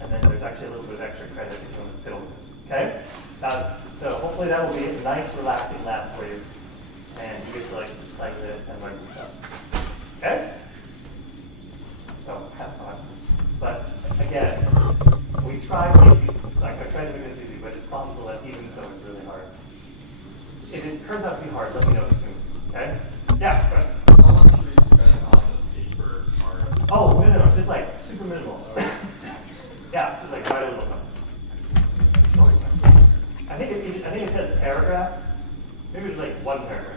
And then there's actually a little bit of extra credit if you want to fiddle with it. Okay? So hopefully that will be a nice, relaxing lab for you. And you get to just play with it and learn some stuff. Okay? So have fun. But again, we try to make these, I tried to make this easy, but it's possible that even so it's really hard. If it turns out to be hard, let me know soon. Okay? Yeah, question. How much should we spend on the paper part? Oh, no, just super minimal. Yeah, just write a little something. I think it says paragraphs. Maybe it's one paragraph.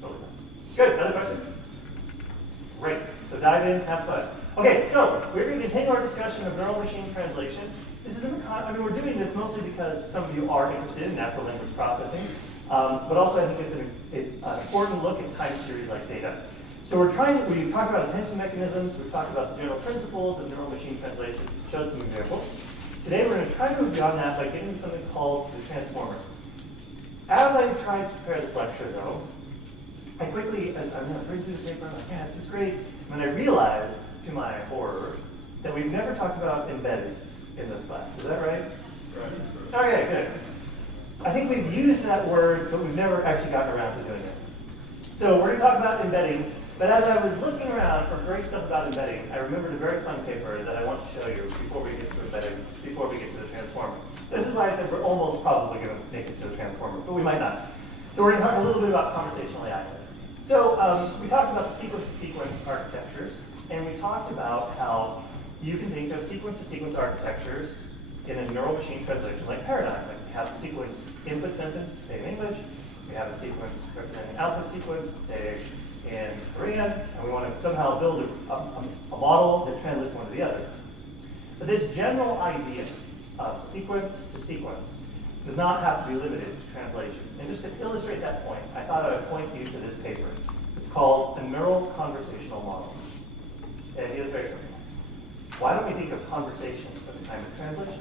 Totally fine. Good, other questions? Great, so dive in, have fun. Okay, so we're going to continue our discussion of neural machine translation. This is we're doing this mostly because some of you are interested in natural language processing, but also I think it's an important look at time series like data. So we've talked about attention mechanisms, we've talked about the general principles of neural machine translation, showed some examples. Today we're going to try to move beyond that by getting into something called the transformer. As I tried to prepare this lecture though, I quickly, as I was reading through the paper, I'm like, yeah, this is great. And then I realized, to my horror, that we've never talked about embeddings in this class. Is that right? Right. Okay, good. I think we've used that word, but we've never actually gotten around to doing it. So we're going to talk about embeddings, but as I was looking around for great stuff about embedding, I remembered a very fun paper that I want to show you before we get to embeddings, before we get to the transformer. This is why I said we're almost probably going to make it to the transformer, but we might not. So we're going to talk a little bit about conversational AI. So we talked about the sequence-to-sequence architectures, and we talked about how you can think of sequence-to-sequence architectures in a neural machine translation like paradigm. Like we have a sequence input sentence, say in English, we have a sequence representing output sequence, say in Korean, and we want to somehow build a model that translates one to the other. But this general idea of sequence to sequence does not have to be limited to translation. And just to illustrate that point, I thought I would point you to this paper. It's called a neural conversational model. The idea is very simple. Why don't we think of conversation as a kind of translation?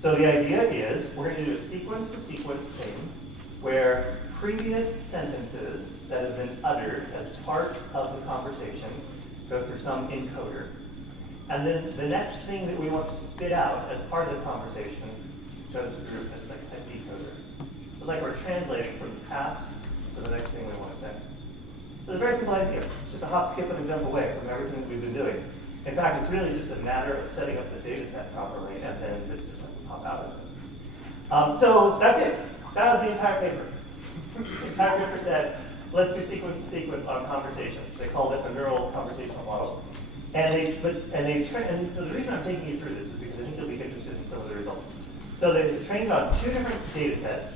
So the idea is we're going to do a sequence-to-sequence thing where previous sentences that have been uttered as part of the conversation go through some encoder. And then the next thing that we want to spit out as part of the conversation goes through a decoder. So it's like we're translating from the past to the next thing we want to say. So it's a very simple idea. It's just a hop, skip, and a jump away from everything that we've been doing. In fact, it's really just a matter of setting up the data set properly, and then this just will pop out of it. So that's it. That was the entire paper. The entire paper said, let's do sequence to sequence on conversations. They called it a neural conversational model. And so the reason I'm taking you through this is because I think you'll be interested in some of the results. So they trained on two different data sets.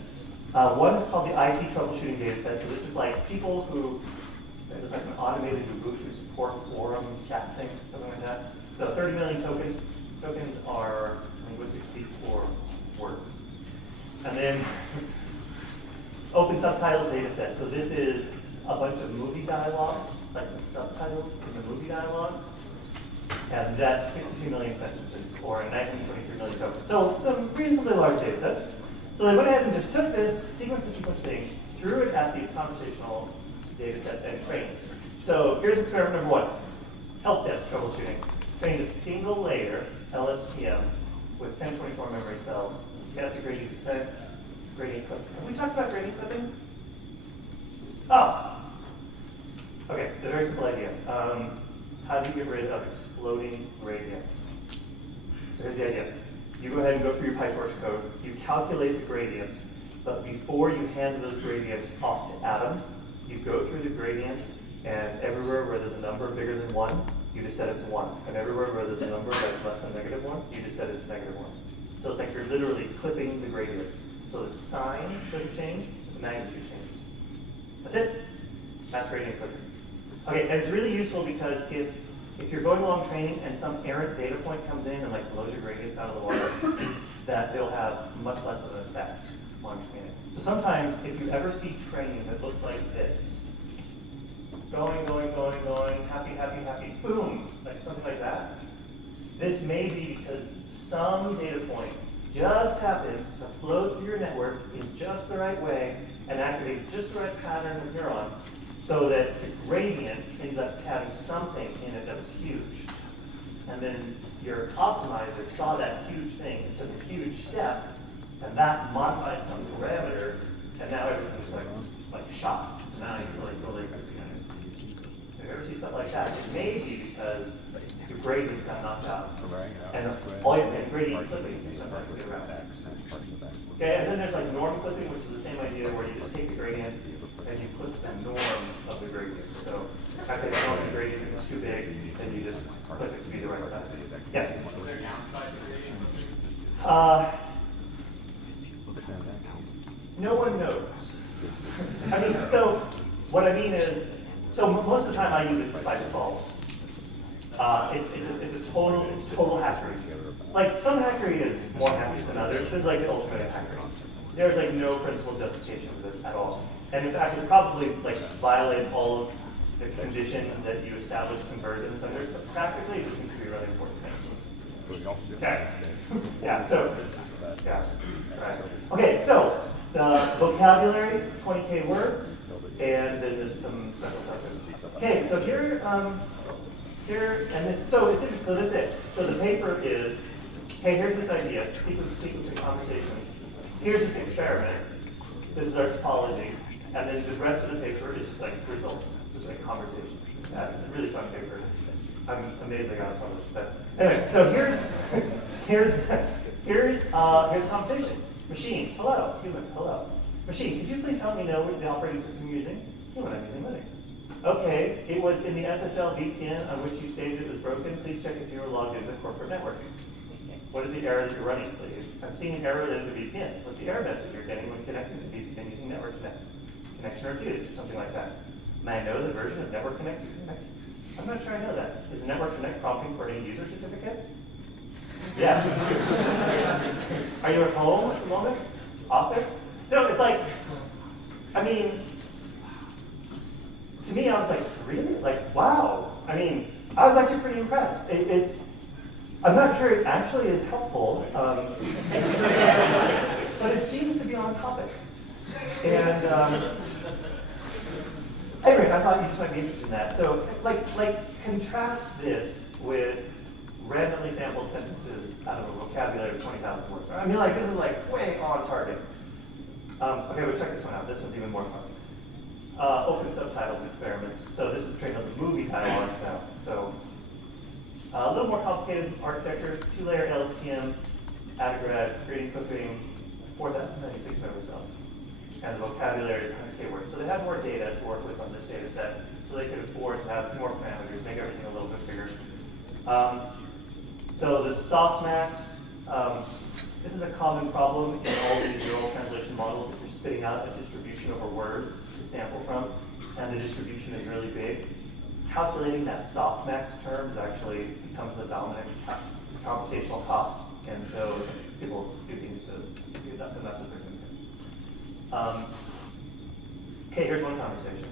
One is called the IT troubleshooting data set. So this is like people who, it's like an automated Ubuntu support forum chat thing, something like that. So 30 million tokens. Tokens are linguistic speak for words. And then open subtitles data set. So this is a bunch of movie dialogues, like the subtitles in the movie dialogues. And that's 62 million sentences, or 1923 million tokens. So some reasonably large data sets. So they went ahead and just took this sequence-to-sequence thing, threw it at these conversational data sets, and trained. So here's experiment number one. Help desk troubleshooting. Trained a single layer LSTM with 1024 memory cells. That's a gradient descent, gradient clipping. Have we talked about gradient clipping? Oh! Okay, the very simple idea. How do you get rid of exploding gradients? So here's the idea. You go ahead and go through your PyTorch code. You calculate the gradients, but before you hand those gradients off to Adam, you go through the gradients, and everywhere where there's a number bigger than 1, you just set it to 1. And everywhere where there's a number that's less than -1, you just set it to -1. So it's like you're literally clipping the gradients. So the sign doesn't change, the magnitude changes. That's it. That's gradient clipping. Okay, and it's really useful because if you're going along training and some errant data point comes in and blows your gradients out of the water, that they'll have much less of an effect on training. So sometimes if you ever see training that looks like this, going, happy, boom, like something like that, this may be because some data point just happened to flow through your network in just the right way and activate just the right pattern of neurons, so that the gradient ended up having something in it that was huge. And then your optimizer saw that huge thing, it took a huge step, and that modified some parameter, and now everything's like shot. So now you can really go like crazy. If you ever see stuff like that, it may be because your gradients got knocked out. And all your gradient clipping is sometimes really around that. Okay, and then there's like norm clipping, which is the same idea where you just take the gradients and you clip the norm of the gradient. So after the norm of the gradient, if it's too big, then you just clip it to be the right size. Yes? Was there downside to gradients? No one knows. I mean, so what I mean is, so most of the time I use it by default. It's total hackery. Like some hackery is more hackery than others. This is like the ultimate hackery. There's like no principled justification for this at all. And in fact, it probably like violates all of the conditions that you establish conversions under. But practically, this seems to be a really important thing. Okay. Yeah. So. Yeah. Right. Okay. So the vocabulary, 20K words, and then there's some special stuff. Okay. So here, and then so it's interesting. So this is it. So the paper is. Hey, here's this idea, sequence of conversations. Here's this experiment. This is our topology. And then the rest of the paper is just like results, just like conversations. It's a really fun paper. I'm amazed I got it published. But anyway, so here's conversation. Machine, hello. Human, hello. Machine, could you please help me know what the operating system you're using? Human, I'm using Linux. Okay, it was in the SSL VPN on which you stated it was broken. Please check if you were logged into the corporate network. What is the error that you're running, please? I'm seeing an error in the VPN. What's the error message you're getting when connecting to the VPN using network connect? Connection refused, or something like that. May I know the version of network connect you connect? I'm not sure I know that. Is the network connect prompting for any user certificate? Yes. Are you at home at the moment? Office? So it's like, I mean, to me, I was like, really? Like, wow. I mean, I was actually pretty impressed. I'm not sure it actually is helpful, but it seems to be on topic. And anyway, I thought you just might be interested in that. So, like contrast this with randomly sampled sentences out of a vocabulary of 20,000 words. I mean, like this is like way on target. Okay, but check this one out. This one's even more fun. Open subtitles experiments. So this is trained on the movie dialogues now. So. A little more complicated architecture, 2-layer LSTM, AdGrad, gradient clipping, 4,096 memory cells. And the vocabulary is 100K words. So they have more data to work with on this data set, so they could afford to have more parameters, make everything a little bit bigger. So the softmax, this is a common problem in all these neural translation models if you're spitting out a distribution over words to sample from, and the distribution is really big. Calculating that softmax term is actually becomes the dominant computational cost, and so people do things to do that, and that's what they're doing. Okay, here's one conversation.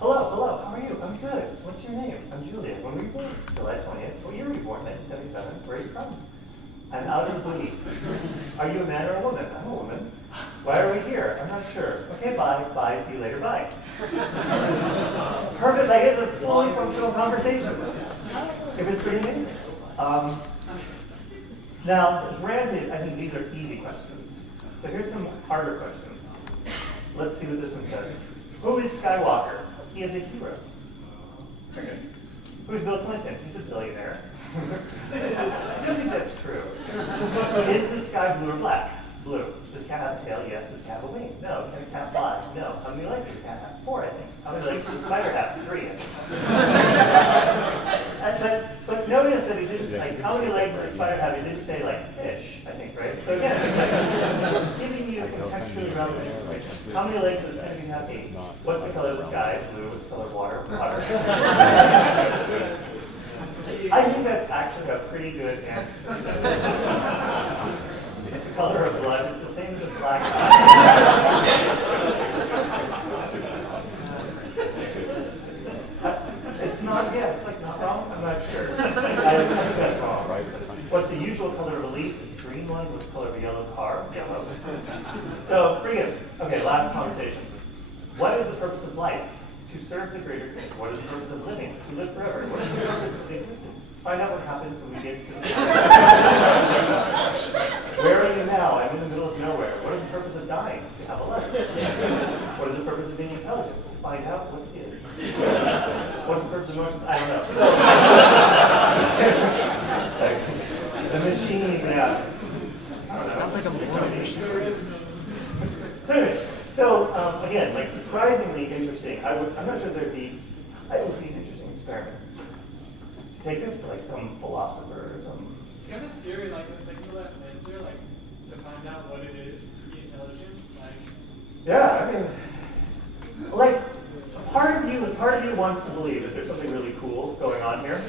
Hello, how are you? I'm good. What's your name? I'm Julia. When were you born? July 20th. What year were you born? 1977. Where are you from? I'm out of Belize. Are you a man or a woman? I'm a woman. Why are we here? I'm not sure. Okay, bye, see you later, bye. Perfect, like it's a fully functional conversation. It was pretty amazing. Now, granted, I think these are easy questions. So here's some harder questions. Let's see what this one says. Who is Skywalker? He is a hero. Okay. Who's Bill Clinton? He's a billionaire. I don't think that's true. Is the sky blue or black? Blue. Does the cat have a tail? Yes. Does the cat have a wing? No. Can a cat fly? No. How many legs does the cat have? 4, I think. How many legs does the spider have? 3, I think. But notice that he didn't, like, how many legs does the spider have? He didn't say, like, fish, I think, right? So again, it's like giving you contextually relevant information. How many legs does the centipede have? 8. What's the color of the sky? Blue. What's the color of water? Water. I think that's actually a pretty good answer. It's the color of blood. It's the same as a black eye. It's not, yeah, it's like not wrong. I'm not sure. I think that's wrong. What's the usual color of a leaf? It's a green one. What's the color of a yellow car? Yellow. So, bring it. Okay, last conversation. What is the purpose of life? To serve the greater good. What is the purpose of living? To live forever. What is the purpose of existence? find out what happens when we get to Where are you now? I'm in the middle of nowhere. What is the purpose of dying? To have a life. What is the purpose of being intelligent? We'll find out what it is. What is the purpose of emotions? I don't know. So, the machine, yeah. I don't know. Sounds like a morning. So anyway, again, like surprisingly interesting. I'm not sure it would be an interesting experiment. Take us to like some philosopher or some. It's kind of scary, like when it's like the last answer, like to find out what it is to be intelligent. Like, Yeah, I mean, like part of you wants to believe that there's something really cool going on here,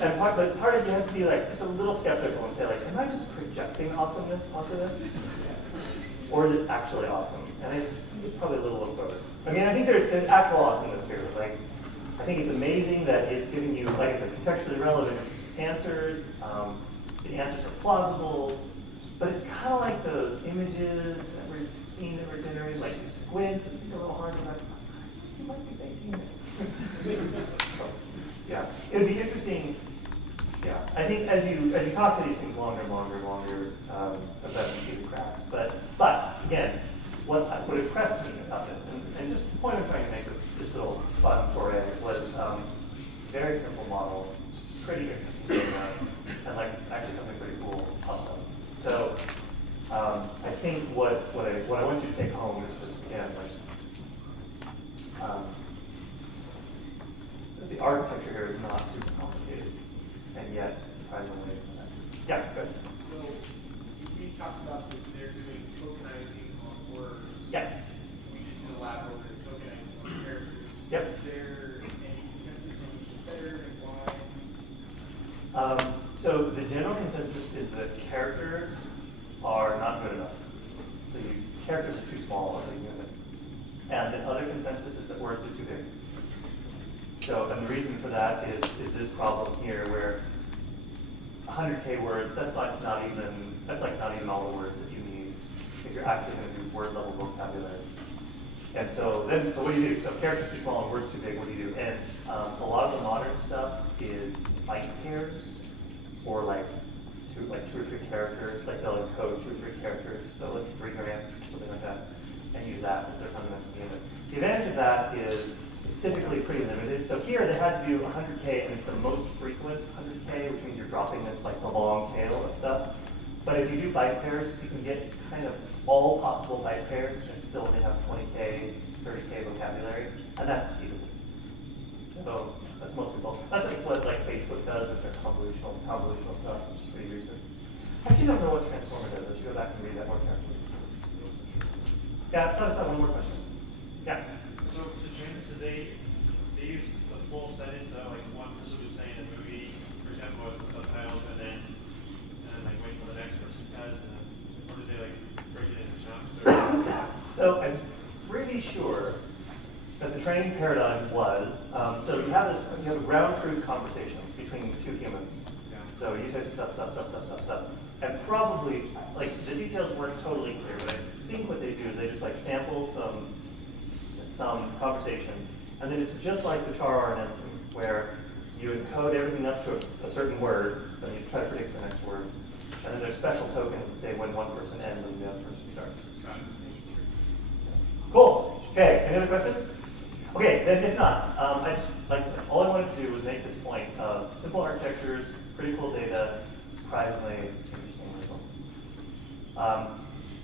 and part of you has to be like just a little skeptical and say like, am I just projecting awesomeness onto this, or is it actually awesome? And I think it's probably a little of both. I mean, I think there's actual awesomeness here. Like, I think it's amazing that it's giving you, like I said, contextually relevant answers. The answers are plausible, but it's kind of like those images that we're seeing that we're generating. Like you squint and think a little hard, and like, you might be faking it. So, yeah, it would be interesting. Yeah, I think as you talk to these things longer, sometimes you see the cracks. But again, what impressed me about this, and just the point I'm trying to make with this little fun foray was very simple model, pretty interesting, and like actually something pretty cool pops up. So I think what I want you to take home is just again like the architecture here is not super complicated, and yet surprisingly, yeah, good. so we talked about that they're doing tokenizing on words. Yeah. We just did a lab over tokenizing on characters. Yep. Is there any consensus on which is better and why? So the general consensus is that characters are not good enough. So characters are too small as a unit. And the other consensus is that words are too big. So, and the reason for that is this problem here where 100K words, that's like not even all the words that you need if you're actually going to do word level vocabularies. And so what do you do? So characters too small and words too big, what do you do? And a lot of the modern stuff is byte pairs, or like two or three characters, like they'll encode 2 or 3 characters, so like 3 grams, something like that, and use that as their fundamental unit. The advantage of that is it's typically pretty limited. So here they had to do 100K, and it's the most frequent 100K, which means you're dropping like the long tail of stuff. But if you do byte pairs, you can get kind of all possible byte pairs and still only have 20K, 30K vocabulary, and that's feasible. So that's most people. That's like what like Facebook does with their convolutional stuff, which is pretty recent. I actually don't know what Transformer does. I should go back and read that more carefully. Yeah, I thought I saw one more question. Yeah. So to train this, they use the full sentence that like one person was saying in the movie, for example, with the subtitles, and then like wait till the next person says, and then or did they like break it into chunks? So I'm pretty sure that the training paradigm was so you have a ground truth conversation between 2 humans. Yeah. So you say stuff, and probably like the details weren't totally clear, but I think what they do is they just like sample some conversation, and then it's just like the char RNN, where you encode everything up to a certain word, then you try to predict the next word, and then there's special tokens that say when one person ends and the other person starts. Cool. Okay. Any other questions? Okay. Then if not, I just like all I wanted to do was make this point of simple architectures, pretty cool data, surprisingly interesting results.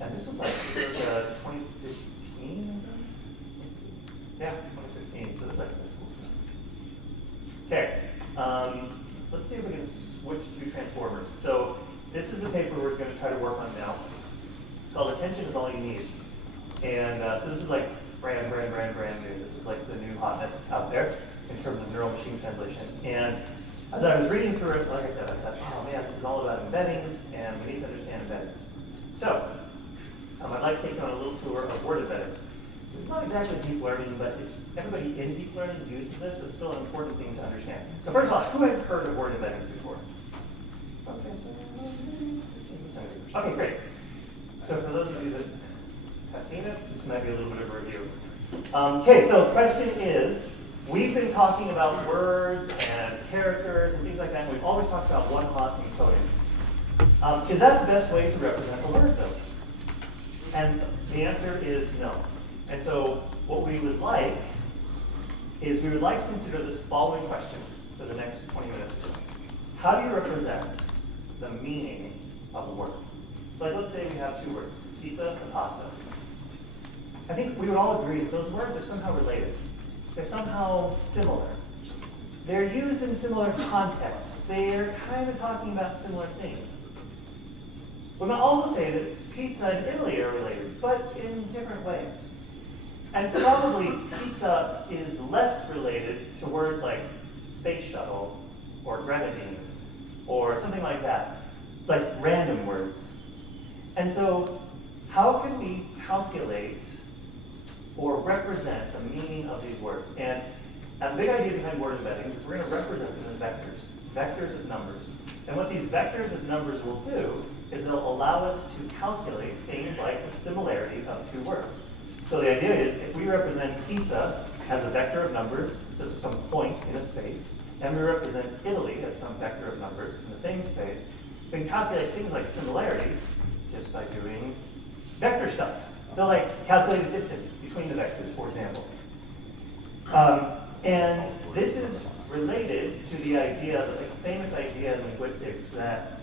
And this was like 2015. Yeah, 2015. So this is like this cool stuff. Okay. Let's see if we can switch to transformers. So this is the paper we're going to try to work on now. It's called Attention is All You Need. And so this is like brand new. This is like the new hotness out there in terms of neural machine translation. And as I was reading through it, like I said, oh man, this is all about embeddings, and we need to understand embeddings. So I'd like to take you on a little tour of word embeddings. It's not exactly deep learning, but everybody in deep learning uses this, so it's still an important thing to understand. So first of all, who has heard of word embeddings before? Okay, so okay, great. So for those of you that have seen this might be a little bit of a review. Okay, so the question is, we've been talking about words and characters and things like that. And we've always talked about one-hot encodings. Is that the best way to represent a word, though? And the answer is no. And so what we would like is we would like to consider this following question for the next 20 minutes or so. How do you represent the meaning of a word? So like, let's say we have two words, pizza and pasta. I think we would all agree that those words are somehow related. They're somehow similar. They're used in similar contexts. They're kind of talking about similar things. We might also say that pizza and Italy are related, but in different ways. And probably pizza is less related to words like space shuttle or grenadine or something like that, like random words. And so how can we calculate or represent the meaning of these words? And the big idea behind word embeddings is we're going to represent them as vectors of numbers. And what these vectors of numbers will do is they'll allow us to calculate things like the similarity of two words. So the idea is if we represent pizza as a vector of numbers, so it's some point in a space, and we represent Italy as some vector of numbers in the same space, we can calculate things like similarity just by doing vector stuff. So like calculate the distance between the vectors, for example. And this is related to the idea, the famous idea in linguistics that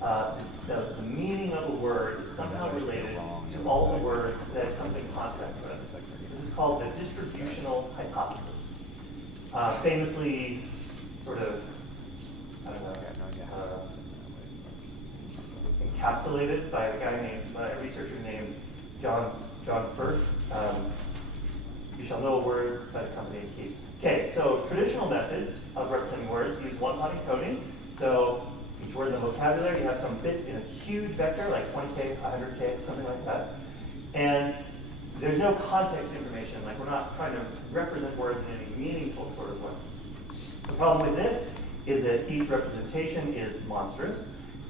the meaning of a word is somehow related to all the words that it comes in contact with. This is called the distributional hypothesis. Famously, sort of, I don't know, encapsulated by a researcher named John Firth. You shall know a word by the company it keeps. Okay, so traditional methods of representing words use one-hot encoding. So each word in the vocabulary, you have some bit in a huge vector, like 20K, 100K, something like that. And there's no context information, like we're not trying to represent words in any meaningful sort of way. The problem with this is that each representation is monstrous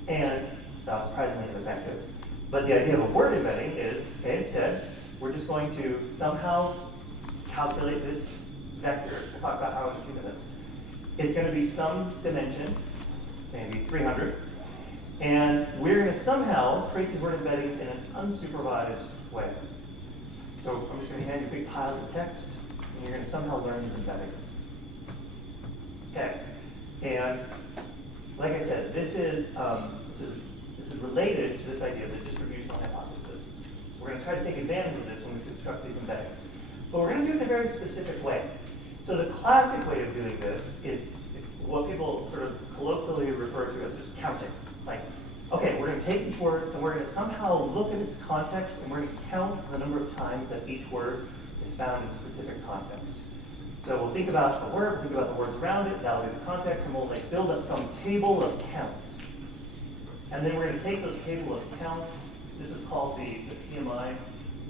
and not surprisingly ineffective. But the idea of a word embedding is, okay, instead, we're just going to somehow calculate this vector. We'll talk about how in a few minutes. It's going to be some dimension, maybe 300, and we're going to somehow create these word embeddings in an unsupervised way. So I'm just going to hand you big piles of text, and you're going to somehow learn these embeddings. Okay, and like I said, this is related to this idea of the distributional hypothesis. So we're going to try to take advantage of this when we construct these embeddings. But we're going to do it in a very specific way. So the classic way of doing this is what people sort of colloquially refer to as just counting. Like, okay, we're going to take each word and we're going to somehow look at its context and we're going to count the number of times that each word is found in a specific context. So we'll think about a word, we'll think about the words around it, that'll be the context, and we'll like build up some table of counts. And then we're going to take those table of counts, this is called the PMI,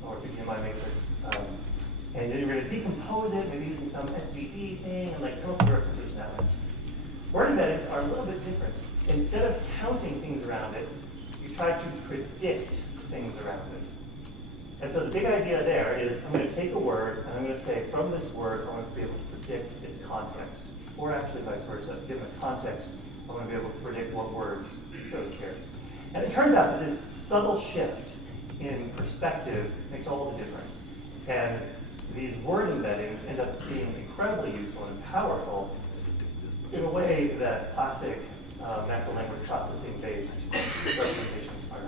or the PMI matrix, and then we're going to decompose it, maybe using some SVD thing, and like come up with a representation that way. Word embeddings are a little bit different. Instead of counting things around it, you try to predict things around it. And so the big idea there is I'm going to take a word, and I'm going to say from this word, I'm going to be able to predict its context. Or actually vice versa, given the context, I'm going to be able to predict what word goes here. And it turns out that this subtle shift in perspective makes all the difference. And these word embeddings end up being incredibly useful and powerful in a way that classic natural language processing-based representations are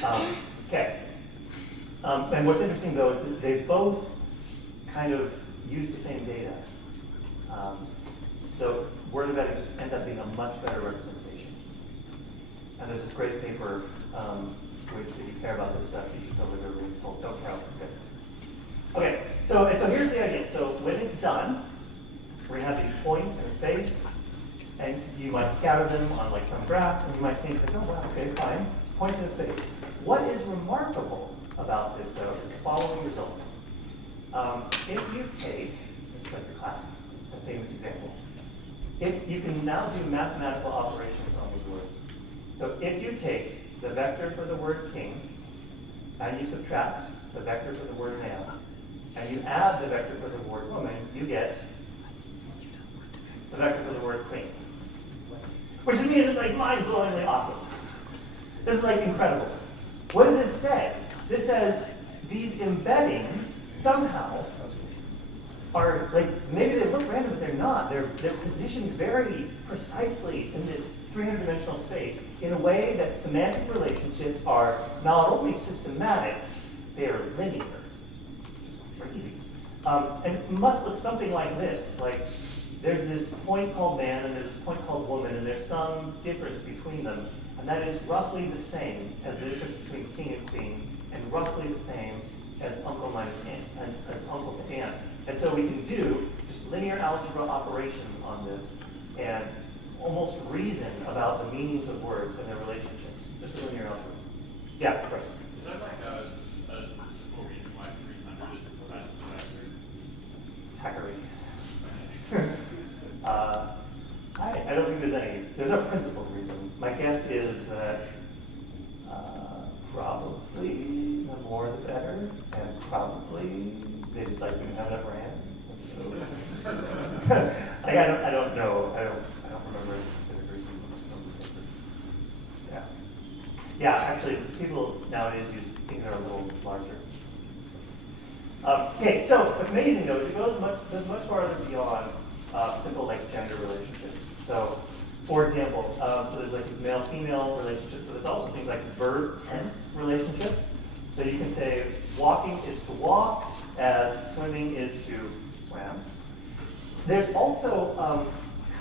not. Okay. And what's interesting, though, is that they both kind of use the same data. So word embeddings end up being a much better representation. And there's this great paper, which if you care about this stuff, you should totally go read. Don't care. Okay, so here's the idea. So when it's done, we're going to have these points in a space, and you might scatter them on like some graph, and you might think, like, oh, wow, okay, fine, points in a space. What is remarkable about this, though, is the following result. If you take, this is like the classic, a famous example, if you can now do mathematical operations on these words. So if you take the vector for the word king, and you subtract the vector for the word man, and you add the vector for the word woman, you get the vector for the word queen. Which to me is just like mind-blowingly awesome. This is like incredible. What does it say? This says these embeddings somehow are like, maybe they look random, but they're not. They're positioned very precisely in this 300-dimensional space in a way that semantic relationships are not only systematic, they are linear. Which is crazy. And it must look something like this. Like, there's this point called man and there's this point called woman, and there's some difference between them, and that is roughly the same as the difference between king and queen, and roughly the same as uncle minus aunt, and as uncle to aunt. And so we can do just linear algebra operations on this and almost reason about the meanings of words and their relationships. Just linear algebra. Yeah, question. Is that like a simple reason why 300 is the size of the vector? Hackery. I don't think there's no principled reason. My guess is that probably the more the better, and probably they just like didn't have enough RAM. So, like I don't know. I don't remember a specific reason. Yeah. Yeah, actually, people nowadays use things that are a little larger. Okay, so what's amazing though is it goes much farther beyond simple like gender relationships. So, for example, so there's like these male-female relationships, but there's also things like verb-tense relationships. So you can say walking is to walk, as swimming is to swam. There's also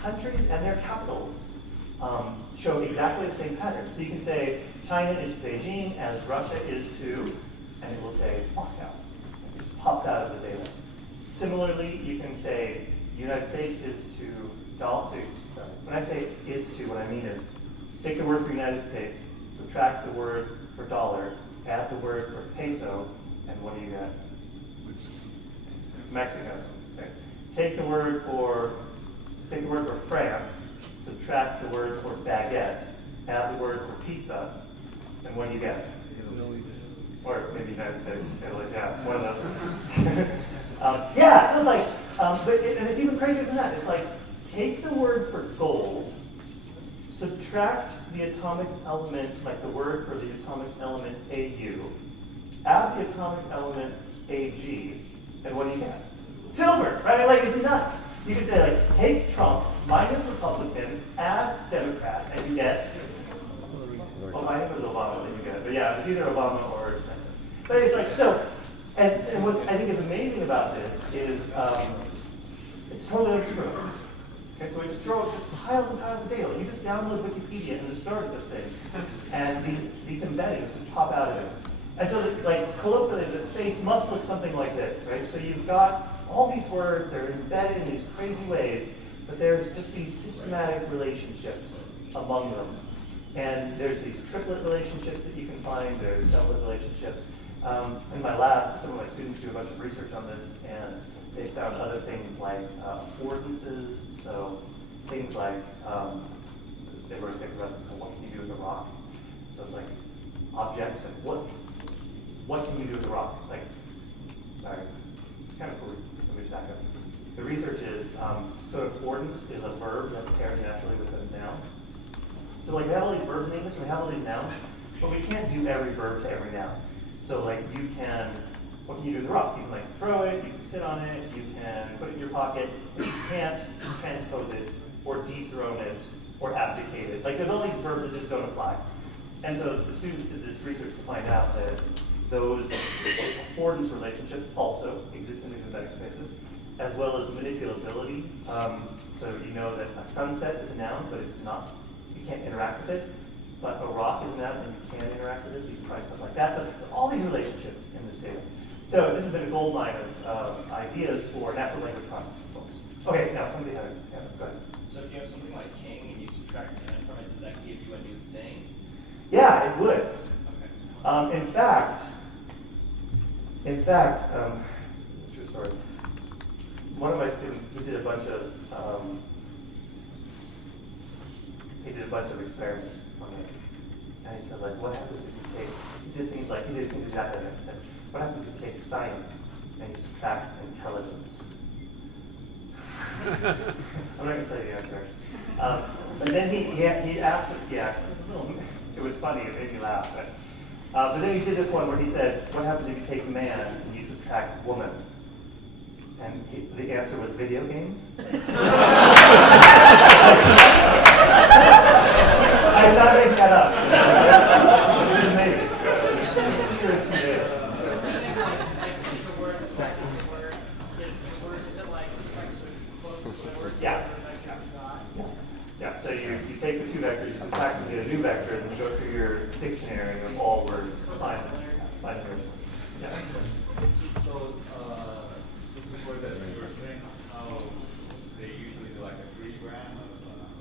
countries and their capitals show exactly the same pattern. So you can say China is to Beijing, as Russia is to, and it will say Moscow. It just pops out of the data. Similarly, you can say United States is to dollar. When I say is to, what I mean is take the word for United States, subtract the word for dollar, add the word for peso, and what do you get? Mexico. Okay. Take the word for France, subtract the word for baguette, add the word for pizza, and what do you get? Or maybe United States, Italy, yeah, one of those. Yeah, so it's like, and it's even crazier than that. It's like, take the word for gold, subtract the atomic element, like the word for the atomic element AU, add the atomic element AG, and what do you get? Silver, right? Like, it's nuts. You could say, like, take Trump minus Republican, add Democrat, and you get, well, I think it was Obama that you get, but yeah, it's either Obama or Clinton. But it's like, so, and what I think is amazing about this is it's totally unsupervised. Okay, so we just throw just piles and piles of data. You just download Wikipedia and just start at this thing, and these embeddings just pop out of it. And so, like colloquially, the space must look something like this, right? So you've got all these words; they're embedded in these crazy ways, but there's just these systematic relationships among them. And there's these triplet relationships that you can find. There's doublet relationships. In my lab, some of my students do a bunch of research on this, and they found other things like affordances. So things like, they wrote a paper about this, what can you do with a rock? So it's like objects, and what can you do with a rock? Like, sorry, it's kind of cool. Let me just back up. The research is, so affordance is a verb that pairs naturally with a noun. So like we have all these verbs in English, and we have all these nouns, but we can't do every verb to every noun. So like you can, what can you do with the rock? You can like throw it, you can sit on it, you can put it in your pocket, but you can't transpose it or dethrone it or abdicate it. Like there's all these verbs that just don't apply. And so the students did this research to find out that those affordance relationships also exist in these embedding spaces, as well as manipulability. So you know that a sunset is a noun, but it's not, you can't interact with it. But a rock is a noun and you can interact with it, so you can try something like that. So all these relationships in this data. So this has been a gold mine of ideas for natural language processing folks. Okay, now somebody had a go ahead. So if you have something like king and you subtract 10 from it, does that give you a new thing? Yeah, it would. Okay. In fact, it's a true story. One of my students, he did a bunch of experiments on this, and he said, like, what happens if you take? He did things exactly like that. He said, what happens if you take science and you subtract intelligence? I'm not going to tell you the answer. But then he asked, it was funny, it made me laugh. But then he did this one where he said, what happens if you take man and you subtract woman? And the answer was video games. I'm not making that up. It was amazing. Yeah. Yeah, so you take the two vectors, you subtract them, get a new vector, and then you go through your dictionary of all words, find them. Yeah. So, before that, you were saying how they usually do like a 3 gram of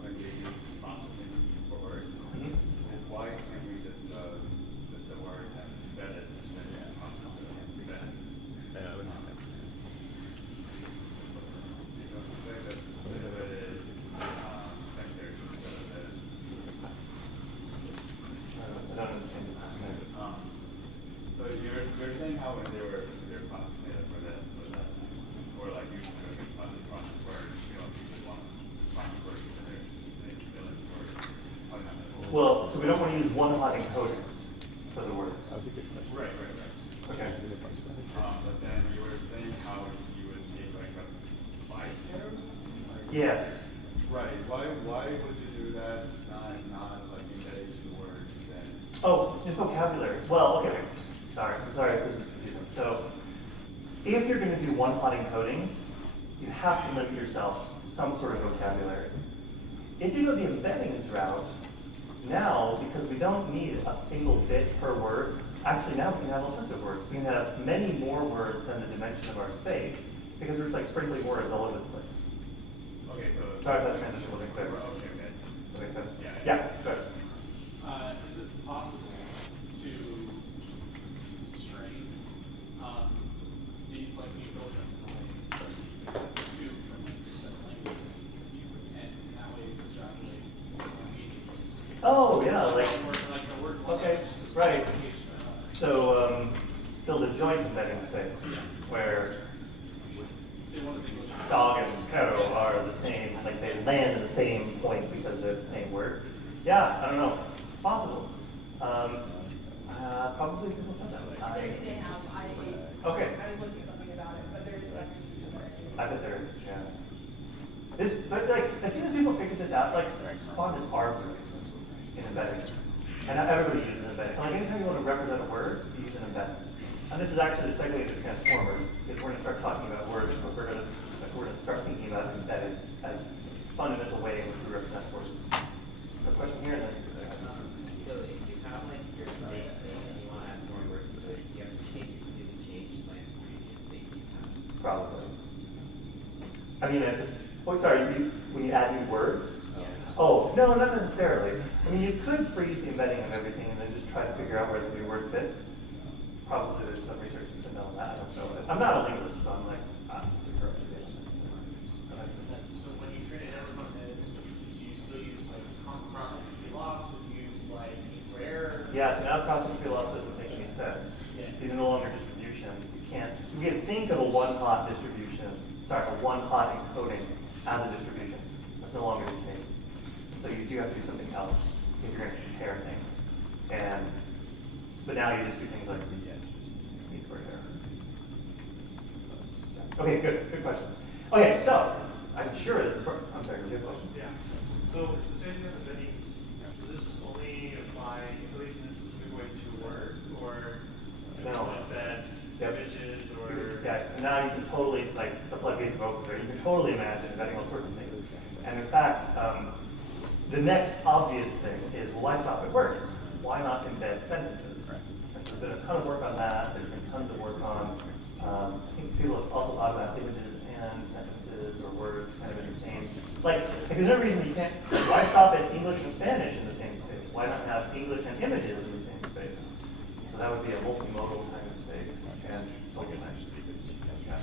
when they use processing for words. Mhm. And why can't we just put the word and embed it and then process it and embed it? Because you say that embedded vectors instead of embedded. I don't understand. So you're saying how when they're processing it for that, or like you process words, you don't use one process word and they're saying village or how not. Well, so we don't want to use one-hot encodings for the words. Right. Okay. But then you were saying how you would take like a byte. Yes. Right. Why would you do that? Not like embedding two words then. Oh, just vocabulary. Well, okay. Sorry if this is confusing. So, if you're going to do one-hot encodings, you have to limit yourself to some sort of vocabulary. If you go the embeddings route, now, because we don't need a single bit per word, actually now we can have all sorts of words. We can have many more words than the dimension of our space, because we're just like sprinkling words all over the place. Okay, so. Sorry if that transition wasn't clear. Okay. That makes sense? Yeah. Yeah, go ahead. Is it possible to constrain these like new built-in such that you could have two from like your set languages, and that way you extrapolate similar meanings? Oh, yeah, like, Like a word. okay, right. So, build a joint embedding space where Say one is English. dog and cow are the same, like they land at the same point because they're the same word. Yeah, I don't know. It's possible. Probably people have that. They have, Okay. I was looking at something about it, but there's like. I bet there is, yeah. But like, as soon as people figure this out, like, spawn is arbitraries in embeddings. And everybody uses embedding. Like, anytime you want to represent a word, you use an embedding. And this is actually the segue into transformers, because we're going to start talking about words, but we're going to start thinking about embedded as a fundamental way in which we represent words. So question here, and then So if you have like your space thing and you want to add more words to it, you have to completely change like the previous space you have. probably. I mean, when you add new words? Yeah. Oh, no, not necessarily. I mean, you could freeze the embedding of everything and then just try to figure out where the new word fits. Probably there's some research you can know on that. I don't know. I'm not a linguist, so I'm like, super up to date on this. So when you treat it everyone as, do you still use like cross-entropy loss, or do you use like rare? Yeah, so now cross-entropy loss doesn't make any sense. Yeah. These are no longer distributions. You can't, we can think of a one-hot distribution, a one-hot encoding as a distribution. That's no longer the case. So you do have to do something else if you're going to compare things. But now you just do things like mean squared error. Okay, good question. Okay, so I'm sure that, I'm sorry, was your question? Yeah. So the same thing with embeddings, does this only apply, at least in a specific way, to words, or No. embed Yep. images, or? Yeah, so now you can totally, like, the floodgates have opened there. You can totally imagine embedding all sorts of things. And in fact, the next obvious thing is, well, why stop at words? Why not embed sentences? And there's been a ton of work on that. There's been tons of work on, I think people have also thought about images and sentences or words kind of in the same. Like there's no reason you can't, why stop at English and Spanish in the same space? Why not have English and images in the same space? So that would be a multimodal kind of space and totally nice. Yeah.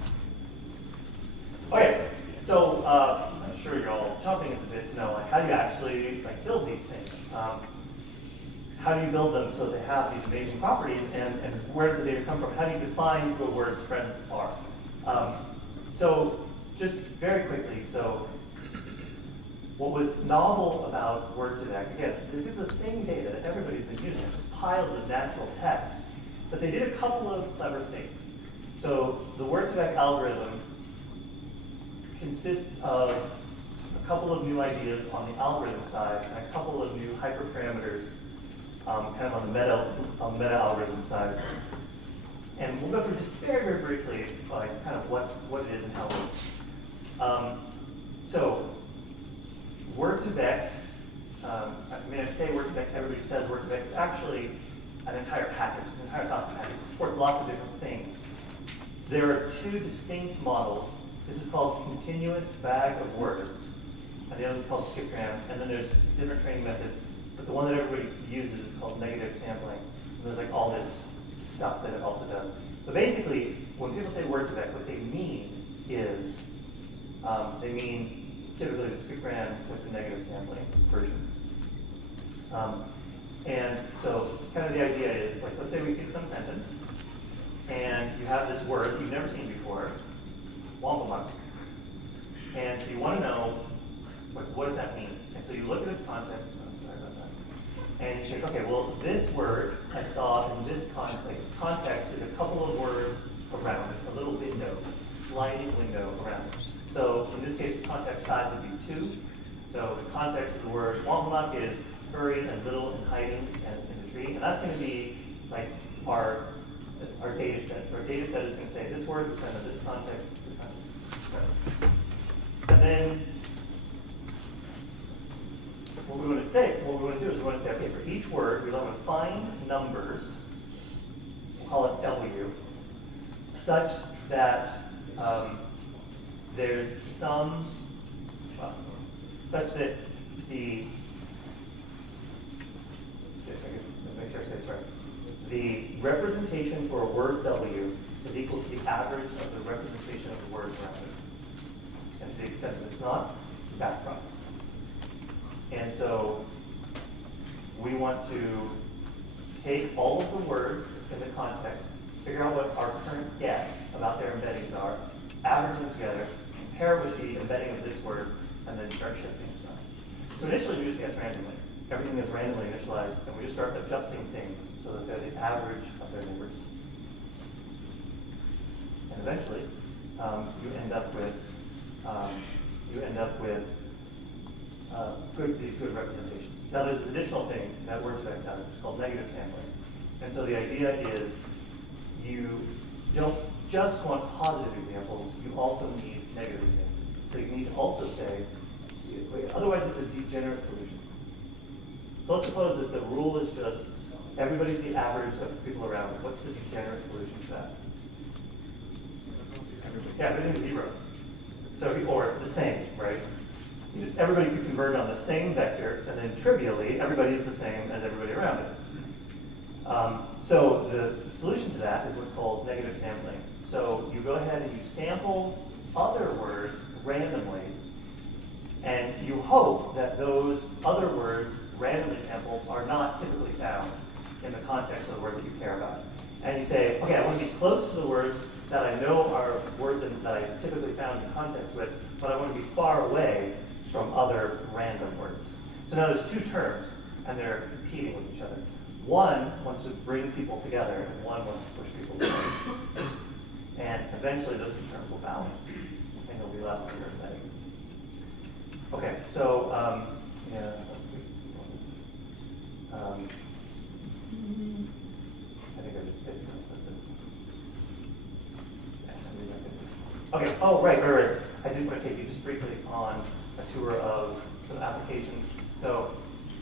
Okay, so I'm sure you're all jumping at the bit to know like how do you actually like build these things? How do you build them so they have these amazing properties, and where does the data come from? How do you define who a word's friends are? So just very quickly, so what was novel about Word2Vec, again, this is the same data that everybody's been using, it's just piles of natural text, but they did a couple of clever things. So the Word2Vec algorithm consists of a couple of new ideas on the algorithm side and a couple of new hyperparameters kind of on the meta algorithm side. And we'll go through just very, very briefly like kind of what it is and how it works. So Word2Vec, I mean, I say Word2Vec, everybody says Word2Vec, it's actually an entire package, an entire software package. It supports lots of different things. There are two distinct models. This is called continuous bag of words, and the other is called skipgram, and then there's different training methods, but the one that everybody uses is called negative sampling. And there's like all this stuff that it also does. But basically, when people say Word2Vec, what they mean is, they mean typically the skipgram with the negative sampling version. And so kind of the idea is, like, let's say we pick some sentence, and you have this word you've never seen before, wampumuk. And so you want to know, like, what does that mean? And so you look at its context, oh, sorry about that, and you say, okay, well, this word I saw in this context is a couple of words around it, a little window, sliding window around it. So in this case, the context size would be 2. So the context of the word wampumuk is hurried and little and hiding in the tree, and that's going to be like our data set. So our data set is going to say this word was found in this context, this context. And then what we want to do is we want to say, okay, for each word, we want to find numbers, we'll call it W, such that there's some, such that the, see if I can make sure I say this right. The representation for a word W is equal to the average of the representation of the words around it. And to the extent that it's not, back from. And so we want to take all of the words in the context, figure out what our current guess about their embeddings are, average them together, compare with the embedding of this word, and then start shifting stuff. So initially we just guess randomly. Everything is randomly initialized, and we just start adjusting things so that they're the average of their neighbors. And eventually, you end up with these good representations. Now, there's this additional thing that Word2Vec does, which is called negative sampling. And so the idea is you don't just want positive examples, you also need negative examples. So you need to also say, otherwise it's a degenerate solution. So let's suppose that the rule is just everybody's the average of the people around it. What's the degenerate solution to that? Yeah, everything's 0. So, or the same, right? Everybody could converge on the same vector, and then trivially, everybody is the same as everybody around it. So the solution to that is what's called negative sampling. So you go ahead and you sample other words randomly, and you hope that those other words randomly sampled are not typically found in the context of the word that you care about. And you say, okay, I want to be close to the words that I know are words that I typically found in context with, but I want to be far away from other random words. So now there's 2 terms, and they're competing with each other. One wants to bring people together, and one wants to push people away. And eventually those 2 terms will balance, and there'll be lots of embedding. Okay, so, yeah, let's see on this. I think I just basically said this. Okay, oh, right. I did want to take you just briefly on a tour of some applications. So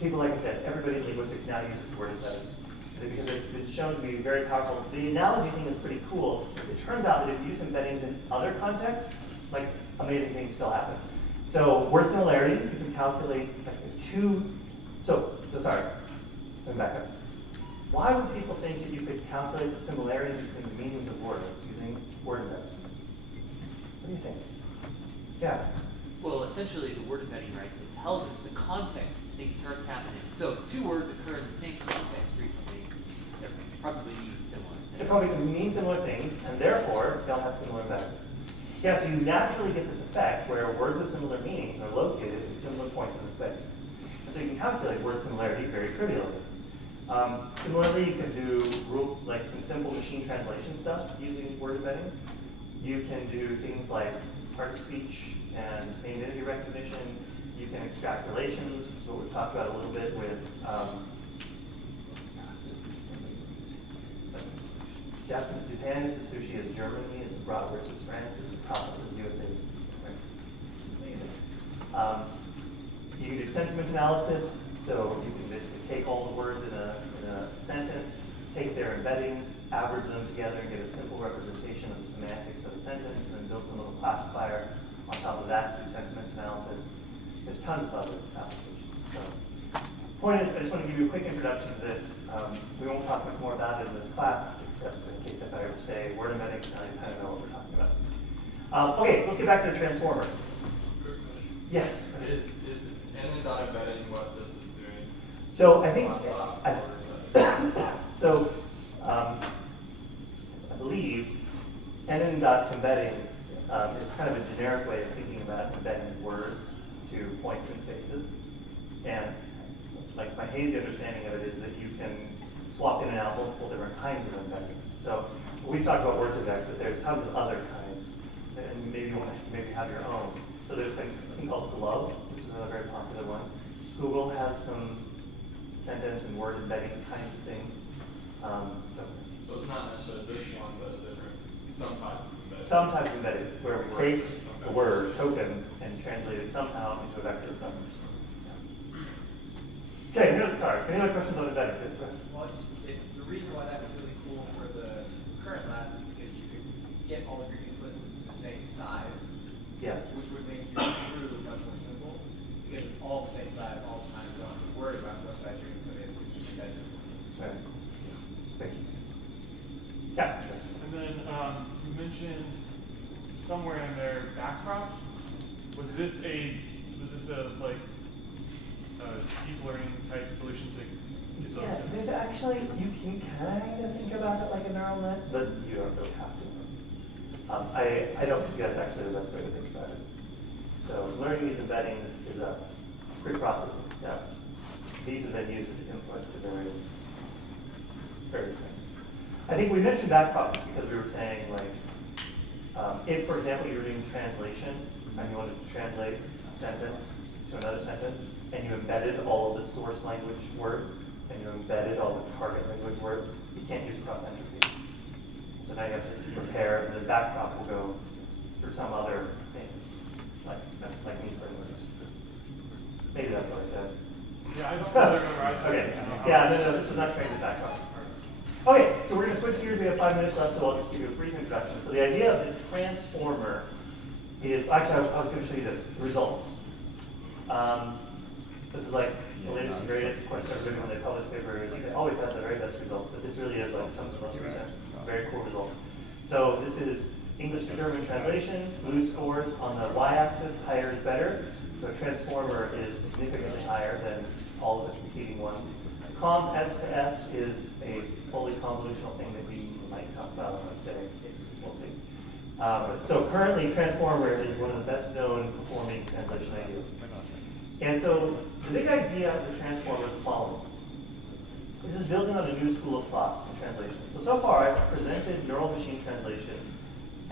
people, like I said, everybody in linguistics now uses word embeddings because it's been shown to be very powerful. The analogy thing is pretty cool. It turns out that if you use embeddings in other contexts, like amazing things still happen. So word similarity, you can calculate like sorry, let me back up. Why would people think that you could calculate the similarity between the meanings of words using word embeddings? What do you think? Yeah. Well, essentially, the word embedding, right, it tells us the context things start happening. So if 2 words occur in the same context frequently, they're probably mean similar things. They probably mean similar things, and therefore, they'll have similar embeddings. Yeah, so you naturally get this effect where words with similar meanings are located at similar points in the space. And so you can calculate word similarity very trivially. Similarly, you can do like some simple machine translation stuff using word embeddings. You can do things like part-of-speech and name entity recognition. You can extract relations, which is what we've talked about a little bit with Japan is the sushi as Germany is bratwurst as France is Protestant as USA is amazing. You can do sentiment analysis, so you can basically take all the words in a sentence, take their embeddings, average them together and get a simple representation of the semantics of the sentence, and then build some little classifier on top of that to do sentiment analysis. There's tons of other applications. So, point is, I just want to give you a quick introduction to this. We won't talk much more about it in this class, except in case if I ever say word embedding, now you kind of know what we're talking about. Okay, let's get back to the transformer. Yes? Is NN.embedding what this is doing? So I think, I believe NN.embedding is kind of a generic way of thinking about embedding words to points in spaces. And like my hazy understanding of it is that you can swap in and out multiple different kinds of embeddings. So we've talked about word index, but there's tons of other kinds, and maybe you want to have your own. So there's a thing called Glove, which is another very popular one. Google has some sentence and word embedding kinds of things. So it's not necessarily this one, but a different, some type of embedding. Some type of embedding, where we take the word token and translate it somehow into a vector of numbers. Okay, sorry. Any other questions on embedding? Good question. Well, the reason why that was really cool for the current lab is because you could get all of your inputs into the same size, Yeah. which would make your really much more simple. Because it's all the same size all the time. You don't have to worry about what size your input is. It's just embedded. Right. Thank you. Yeah. And then you mentioned somewhere in there backprop. Was this a like deep learning type solution to get those? Yeah, there's actually, you can kind of think about it like a neural net, but you don't really have to. I don't think that's actually the best way to think about it. So learning these embeddings is a pre-processing step. These have been used as input to various things. I think we mentioned backprop just because we were saying like, if for example you were doing translation and you wanted to translate a sentence to another sentence, and you embedded all of the source language words, and you embedded all the target language words, you can't use cross-entropy. So now you have to prepare, and the backprop will go through some other thing, like means languages. Maybe that's what I said. Yeah, I don't really remember. I just, Okay. Yeah, no, this was not trained as backprop. Okay, so we're going to switch gears. We have 5 minutes left, so I'll just give you a brief introduction. So the idea of the transformer is, actually, I was going to show you this, the results. This is like the latest and greatest. Of course, everybody when they publish papers, they always have the very best results, but this really is like some of the most recent, very cool results. So this is English to German translation, blue scores on the y-axis, higher is better. So transformer is significantly higher than all of the competing ones. Conv S to S is a fully convolutional thing that we might talk about on this day. We'll see. So currently, transformer is one of the best known performing translation ideas. And so the big idea of the transformer is the following. This is building on a new school of thought in translation. So far, I've presented neural machine translation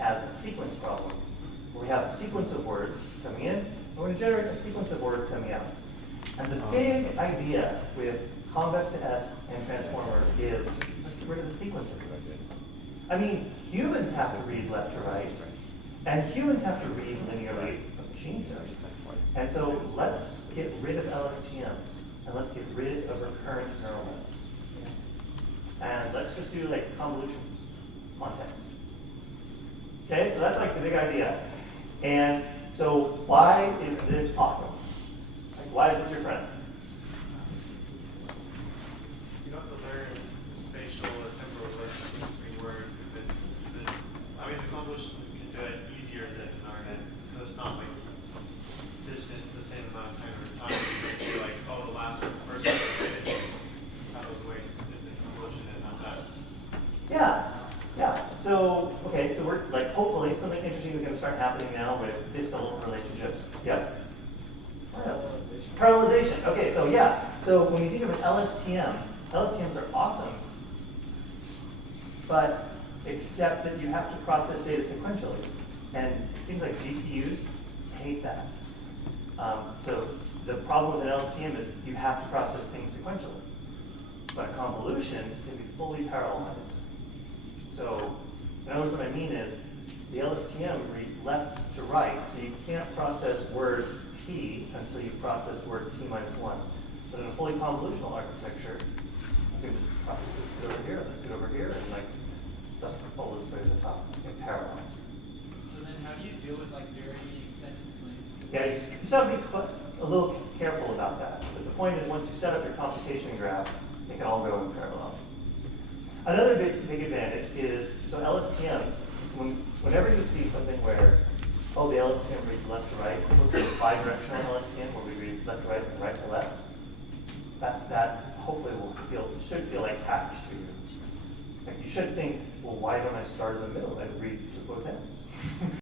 as a sequence problem, where we have a sequence of words coming in, and we're going to generate a sequence of words coming out. And the big idea with convex to S and transformer is let's get rid of the sequencing. I mean, humans have to read left to right, and humans have to read linearly, but machines don't. And so let's get rid of LSTMs, and let's get rid of recurrent neural nets. And let's just do like convolutions on text. Okay, so that's like the big idea. And so why is this awesome? Like, why is this your friend? You don't have to learn the spatial or temporal relationship between words because the convolution can do it easier than an RNN. Because it's not like distance the same amount of time over time. It's like, oh, the last one first was created. That was weights in the convolution and not that. Yeah. So, okay, so we're like, hopefully something interesting is going to start happening now with distal relationships. Yep. What else? Parallelization. Okay, so yeah. So when you think of an LSTM, LSTMs are awesome, but except that you have to process data sequentially. And things like GPUs hate that. So the problem with an LSTM is you have to process things sequentially. But a convolution can be fully parallelized. So in other words, what I mean is the LSTM reads left to right, so you can't process word t until you process word t minus 1. But in a fully convolutional architecture, you can just process this bit over here, this bit over here, and like stuff follows this way to the top in parallel. So then how do you deal with like varying sentence lengths? Yeah, you just have to be a little careful about that. But the point is, once you set up your computation graph, they can all go in parallel. Another big advantage is, so LSTMs, whenever you see something where, oh, the LSTM reads left to right, it's supposed to be a bi-directional LSTM where we read left to right and right to left. That hopefully should feel like package to you. Like you should think, well, why don't I start in the middle and read to both ends?